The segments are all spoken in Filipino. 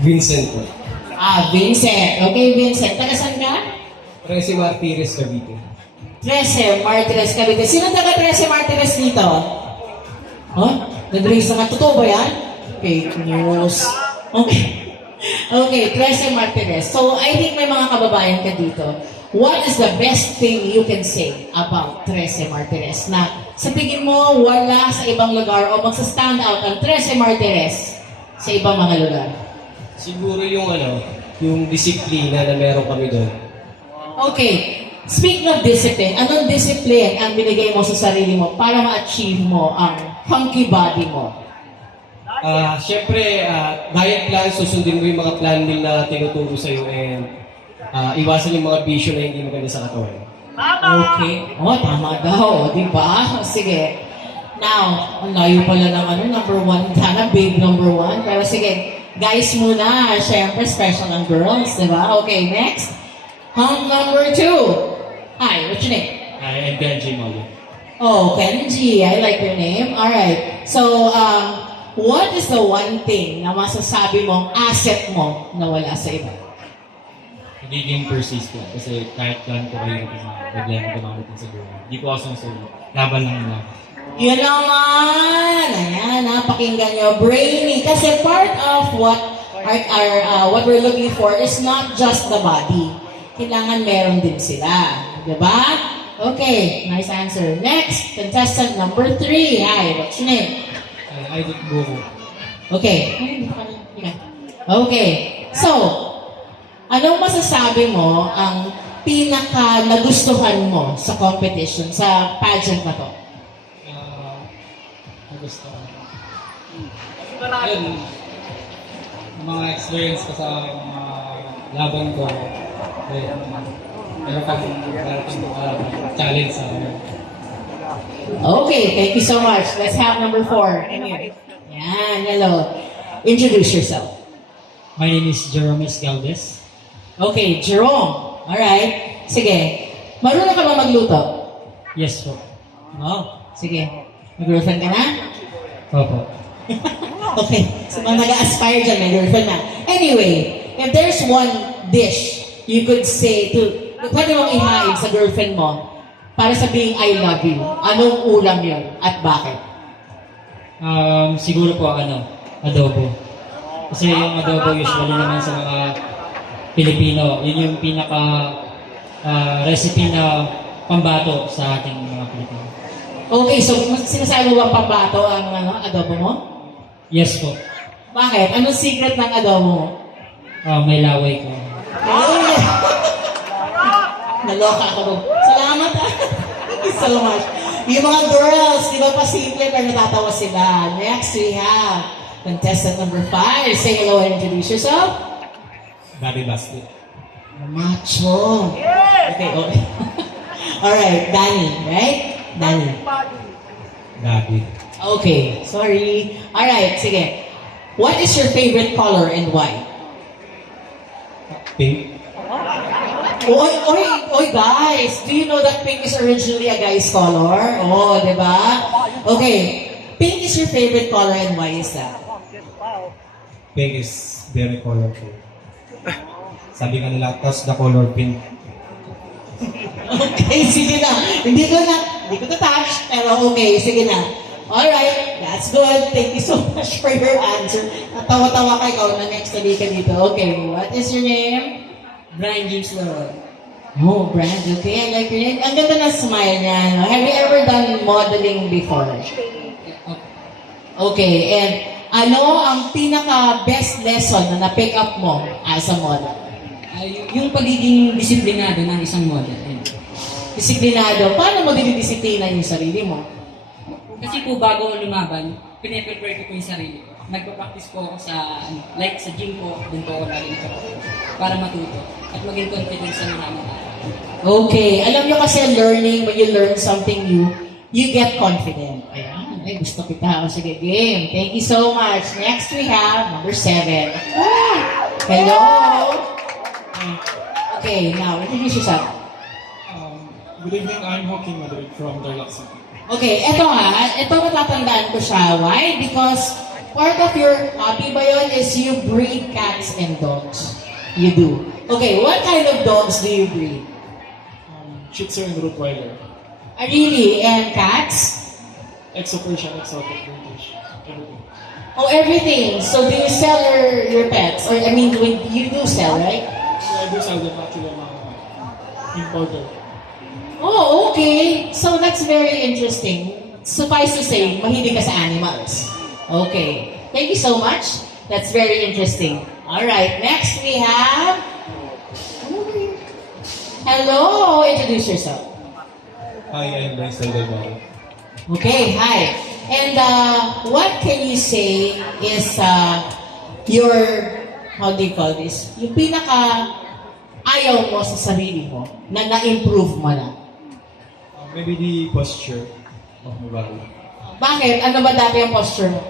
Vincent po. Vincent. Okay, Vincent. Taga saan ka? Tracy Martires, Cavite. 13 Martires Cavite. Sino taga 13 Martires dito? Huh? Nag-raise na ka. Totoo ba yan? Fake news. Okay. Okay, 13 Martires. So, I think may mga kababayan ka dito. What is the best thing you can say about 13 Martires na sa tingin mo wala sa ibang lugar o magsa-stand out ang 13 Martires sa ibang mga lugar? Siguro yung disiplina na meron kami doon. Okay. Speaking of discipline, anong discipline ang binigay mo sa sarili mo para ma-achieve mo ang hunky body mo? Siyempre, diet plan, susundin mo yung mga plan meal na tinuturo sa'yo and iwasan yung mga bisyo na hindi maganda sa katawan. Okay. Tama daw. Di ba? Sige. Now, ang layo pala ng number one. Sana, babe number one. Pero sige, guys muna. Siyempre, special ang girls. Di ba? Okay, next. Hunk number 2. Hi, what's your name? I'm Benji Malo. Oh, Kenji. I like your name. Alright. So, what is the one thing na masasabi mong asset mo na wala sa iba? Nagiging persistent kasi kahit plan ko kayo na problema ko naman sa buhay. Hindi ko ako sumusulo. Laban lang nila. Yun naman! Ayan, pakinggan nyo. Brainy. Kasi part of what what we're looking for is not just the body. Kailangan meron din sila. Diba? Okay, nice answer. Next, contestant number 3. Hi, what's your name? I did buko. Okay. Okay. So, anong masasabi mo ang pinaka nagustuhan mo sa competition, sa pageant na to? Gusto ko. Yun, mga experience ko sa mga laban ko. Meron kang challenge sa Okay, thank you so much. Let's have number 4. Yan, hello. Introduce yourself. My name is Jerome Galvez. Okay, Jerome. Alright. Sige. Marunong ka ba magluto? Yes po. Sige. May girlfriend ka na? Opo. Okay. So, mga nag-aspire dyan, may girlfriend na. Anyway, if there's one dish you could say pwede mong ihain sa girlfriend mo para sabihin I love you, anong ulam yun at bakit? Siguro po adobo. Kasi yung adobo usually naman sa mga Pilipino, yun yung pinaka recipe na pambato sa ating mga Pilipino. Okay, so sinasabi mo ba pambato ang adobo mo? Yes po. Bakit? Anong secret ng adobo mo? May laway ko. Naloka ako. Salamat Thank you so much. Yung mga girls, di ba pa simple pero natatawa sila. Next, we have contestant number 5. Say hello and introduce yourself. Bobby Basket. Macho. Okay. Alright, Danny, right? Danny. Bobby. Okay, sorry. Alright, sige. What is your favorite color and why? Pink. Oy, guys! Do you know that pink is originally a guy's color? Oh, di ba? Okay. Pink is your favorite color and why is that? Pink is very colorful. Sabi nga nila, toss the color pink. Okay, sige na. Hindi ko na-touch, pero okay, sige na. Alright, that's good. Thank you so much for your answer. Natawa-tawa ka ikaw na next na ka dito. Okay, what is your name? Brian James Laron. Oh, Brand. Okay, I like your name. Ang ganda ng smile niya. No? Have you ever done modeling before? Okay, and ano ang pinaka-best lesson na na-pick up mo as a model? Yung pagiging disiplinado ng isang model. Disiplinado. Paano mo dinidisiplina yung sarili mo? Kasi po bago ako lumaban, pine-prepare ko po yung sarili ko. Nagpa-practice po ako sa gym ko, dun po ako lagi para matuto at maging confident sa mga araw. Okay. Alam nyo kasi learning, when you learn something new, you get confident. Ayan. Ay, gusto kita. O, sige, game. Thank you so much. Next we have number 7. Hello. Okay, now, introduce yourself. Good evening, I'm Joaquin Madrid from Tarlac City. Okay, ito matatandaan ko siya. Why? Because part of your hobby ba yun is you breed cats and dogs? You do. Okay, what kind of dogs do you breed? Shih Tzu and Rottweiler. Really? And cats? Exo Persian, exotic, British. Everything. Oh, everything. So do you sell your pets? Or, I mean, you do sell, right? Yeah, I do sell them actually mga importer. Oh, okay. So that's very interesting. Suffice to say, mahilig ka sa animals. Okay. Thank you so much. That's very interesting. All right. Next we have... Hello. Introduce yourself. Hi, I'm Bryce Delgado. Okay. Hi. And what can you say is your... How do you call this? Yung pinaka ayaw mo sa sarili mo na na-improve mo na. Maybe the posture of my body. Bakit? Ano ba dati ang posture mo?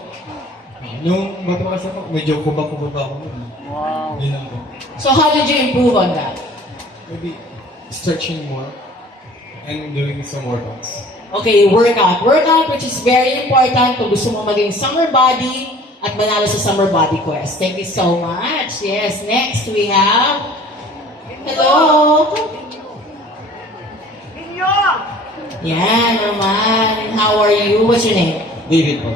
Yung bata pa kasi ako, medyo kubak-kubak ako. Wow. Yun lang po. So how did you improve on that? Maybe stretching more and doing some workouts. Okay, workout. Workout which is very important kung gusto mo maging summer body at manalo sa Summer Body Quest. Thank you so much. Yes, next we have... Hello! Yan naman. How are you? What's your name? David po.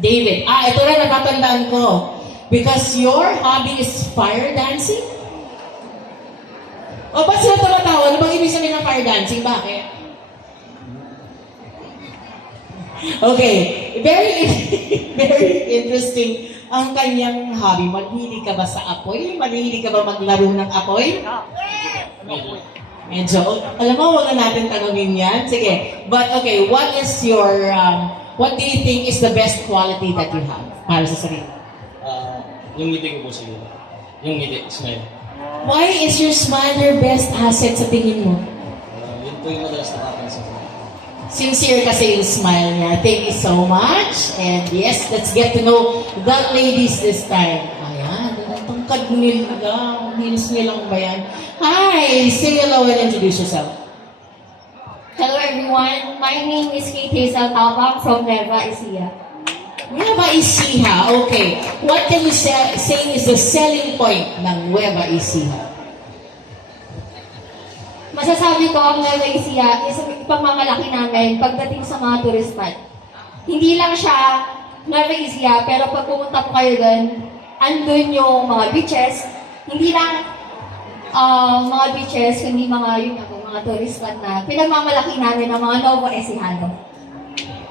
David. Ito rin natatandaan ko. Because your hobby is fire dancing? O, ba't sila tumatawa? Ano bang ibig sabihin ng fire dancing? Bakit? Okay. Very, very interesting ang kanyang hobby. Maghilig ka ba sa apoy? Maghilig ka ba maglaro ng apoy? Medyo. Alam mo, wag na natin tanongin yan. Sige. But okay, what is your, what do you think is the best quality that you have para sa sarili? Yung ngiti ko po siguro. Yung ngiti, smile. Why is your smile your best asset sa tingin mo? Yun po yung madalas nakapansin ko. Sincere kasi yung smile niya. Thank you so much. And yes, let's get to know the ladies this time. Ayan, ang tangkad nila. Heels nilang ba yan? Hi! Say hello and introduce yourself. Hello everyone, my name is Kate Hazel Talbot from Nueva Ecija. Nueva Ecija. Okay. What can you say is the selling point ng Nueva Ecija? Masasabi ko ang Nueva Ecija is ang pagmamalaki namin pagdating sa mga tourist spot. Hindi lang siya Nueva Ecija, pero pag pumunta po kayo doon, andun yung mga beaches. Hindi lang mga beaches, kundi mga tourist spot na pinagmamalaki namin ng mga Nueva Ecijano.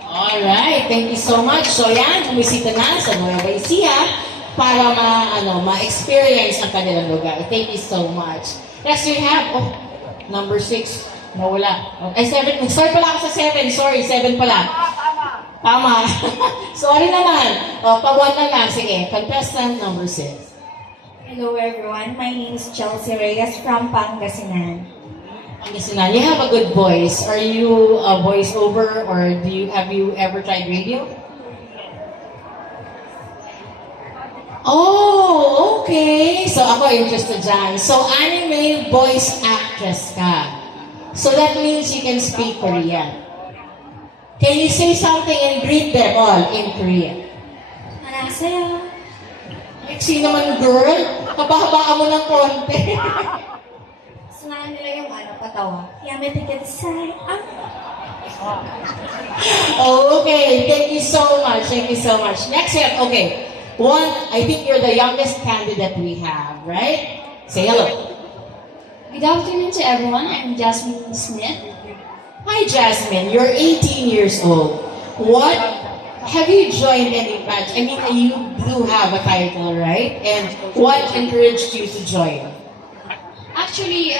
Alright, thank you so much. So yan, bumisita na sa Nueva Ecija para ma-experience ang kanilang lugar. Thank you so much. Next we have, number 6. Nawala. Ay, 7. Nag-start pala ako sa 7. Sorry, 7 pala. Tama. Sorry naman. Pa-1 na lang. Sige, contestant number 6. Hello everyone, my name is Chelsea Reyes from Pangasinan. Pangasinan, you have a good voice. Are you a voiceover or have you ever tried radio? Oh, okay. So ako interested dyan. So anime voice actress ka. So that means you can speak Korean. Can you say something and greet them all in Korean? Annyeonghaseyo. Sino naman girl? Kabahabaan mo ng konti. Sanayan nila yung patawa. Yamete kedasai. Okay, thank you so much. Thank you so much. Next up, okay. One, I think you're the youngest candidate we have, right? Say hello. Good afternoon to everyone. I'm Jasmine Smith. Hi, Jasmine. You're 18 years old. What? Have you joined any pageant? I mean, you do have a title, right? And what encouraged you to join? Actually,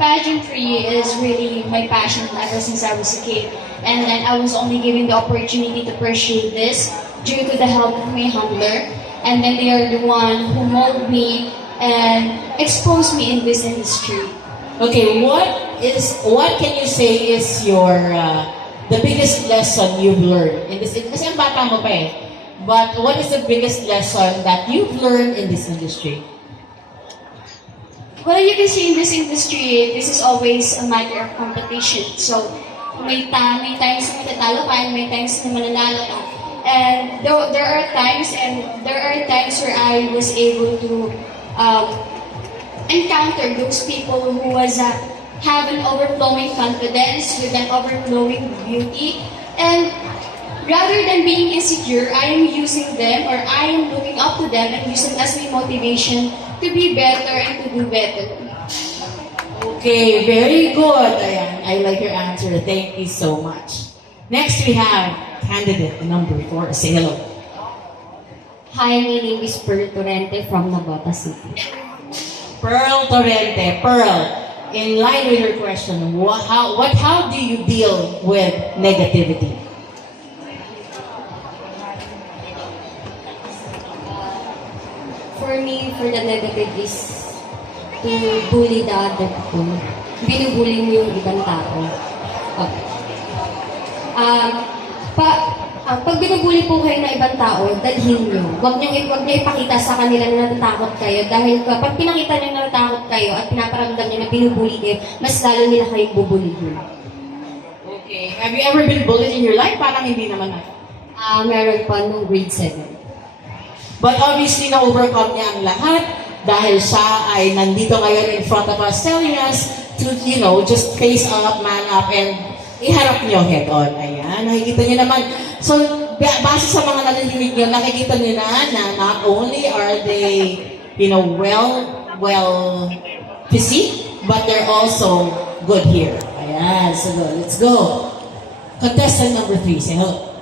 pageantry is really my passion ever since I was a kid. And then I was only given the opportunity to pursue this due to the help of my handler. And then they are the one who molded me and exposed me in this industry. Okay, what can you say is your the biggest lesson you've learned in this? Kasi ang bata mo pa eh. But what is the biggest lesson that you've learned in this industry? Well, you can see in this industry, this is always a matter of competition. So, may times na matatalo ka and may times na mananalo ka. And there are times where I was able to encounter those people who have an overflowing confidence with an overflowing beauty. And rather than being insecure, I am using them, or I am looking up to them and using as my motivation to be better and to do better. Okay, very good. Ayan, I like your answer. Thank you so much. Next, we have candidate number 4. Say hello. Hi, my name is Pearl Torrente from Nabota City. Pearl Torrente. Pearl, in line with your question, how do you deal with negativity? For me, for the negative is to bully the other people. Binubully mo yung ibang tao. Pag binubully po kayo ng ibang tao, dalhin nyo. Huwag nyo ipakita sa kanila na natatakot kayo. Dahil kapag pinakita nyo na natatakot kayo at pinaparamdam nyo na binubully kayo, mas lalo nila kayong bubulihin. Okay. Have you ever been bullied in your life? Parang hindi naman na. Meron pa nung grade 7. But obviously, na-overcome niya ang lahat dahil siya ay nandito ngayon in front of us telling us to, just face up, man up, and iharap niyo head on. Ayan, nakikita niyo naman. So, base sa mga narinig niyo, nakikita niyo na not only are they, well physique, but they're also good here. Ayan, so let's go. Contestant number 3, say hello.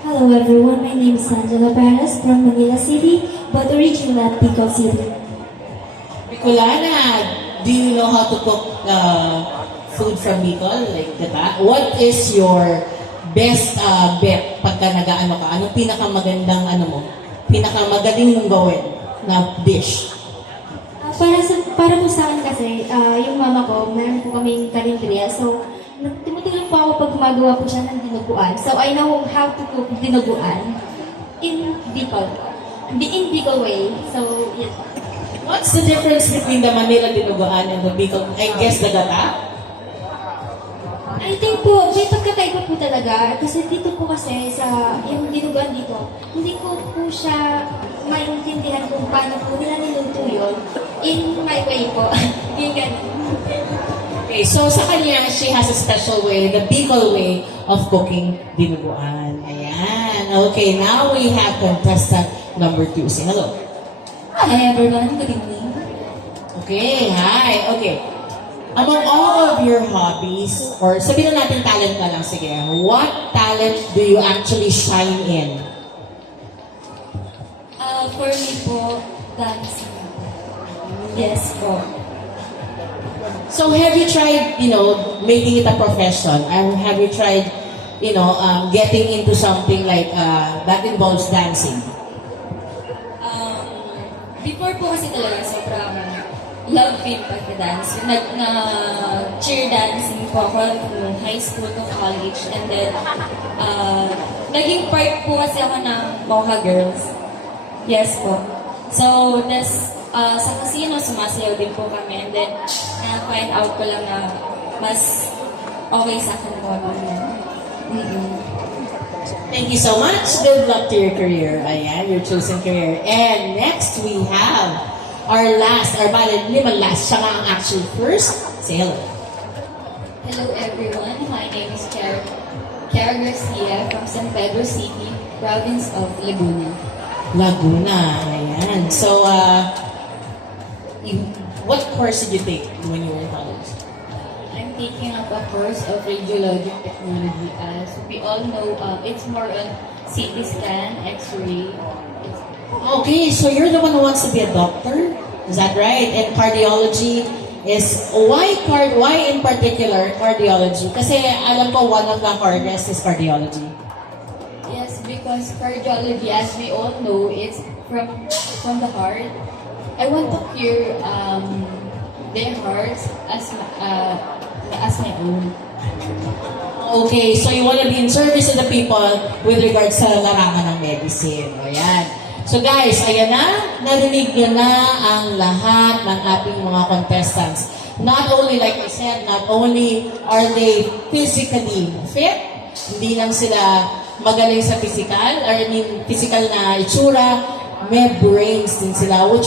Hello everyone, my name is Angela Perez from Manila City, but originally at Bicol City. Bicolana, do you know how to cook food from Bicol? Like, diba? What is your best bet pagka nag-ano ka? Anong pinakamagandang pinakamagaling mong gawin na dish? Para po sa akin kasi, yung mama ko, meron po kaming karinderya, so tumutulong po ako pag gumagawa po siya ng dinuguan. So I know how to cook dinuguan in Bicol. In Bicol way. So, yeah. What's the difference between the Manila dinuguan and the Bicol? I guess the gata? I think po, may pagkakaiba po talaga. Kasi dito po kasi, yung dinuguan dito, hindi ko po siya maintindihan kung paano po nila niluto yun. In my way po. Yung ganun. Okay, so sa kanya, she has a special way, the Bicol way of cooking dinuguan. Ayan. Okay, now we have contestant number 2. Say hello. Hi everyone, good evening. Okay, hi. Okay. Among all of your hobbies, or sabihin na natin talent na lang, sige, what talent do you actually shine in? For me po, dancing. Yes po. So have you tried, making it a profession? And have you tried, getting into something like that involves dancing? Before po kasi talaga sobrang love feel pag-dance. Cheer dancing po ako from high school to college. And then, naging part po kasi ako ng Mocha Girls. Yes po. So, sa casino, sumasayaw din po kami. And then, na-find out ko lang na mas okay sa akin po. Thank you so much. Good luck to your career. Ayan, your chosen career. And next, we have our limang last. Siya nga ang actual first. Say hello. Hello everyone, my name is Cara Garcia from San Pedro City, province of Laguna. Laguna. Ayan. So, what course did you take when you were in college? I'm taking up a course of radiologic technology. As we all know, it's more on CT scan, X-ray. Okay, so you're the one who wants to be a doctor? Is that right? And cardiology is, why in particular cardiology? Kasi alam ko one of the hardest is cardiology. Yes, because cardiology, as we all know, it's from the heart. I want to cure their hearts as my own. Okay, so you want to be in service to the people with regards sa larangan ng medicine. O yan. So guys, ayan na, narinig nyo na ang lahat ng ating mga contestants. Not only, like I said, not only are they physically fit, hindi lang sila magaling sa physical, or I mean, physical na itsura, may brains din sila, which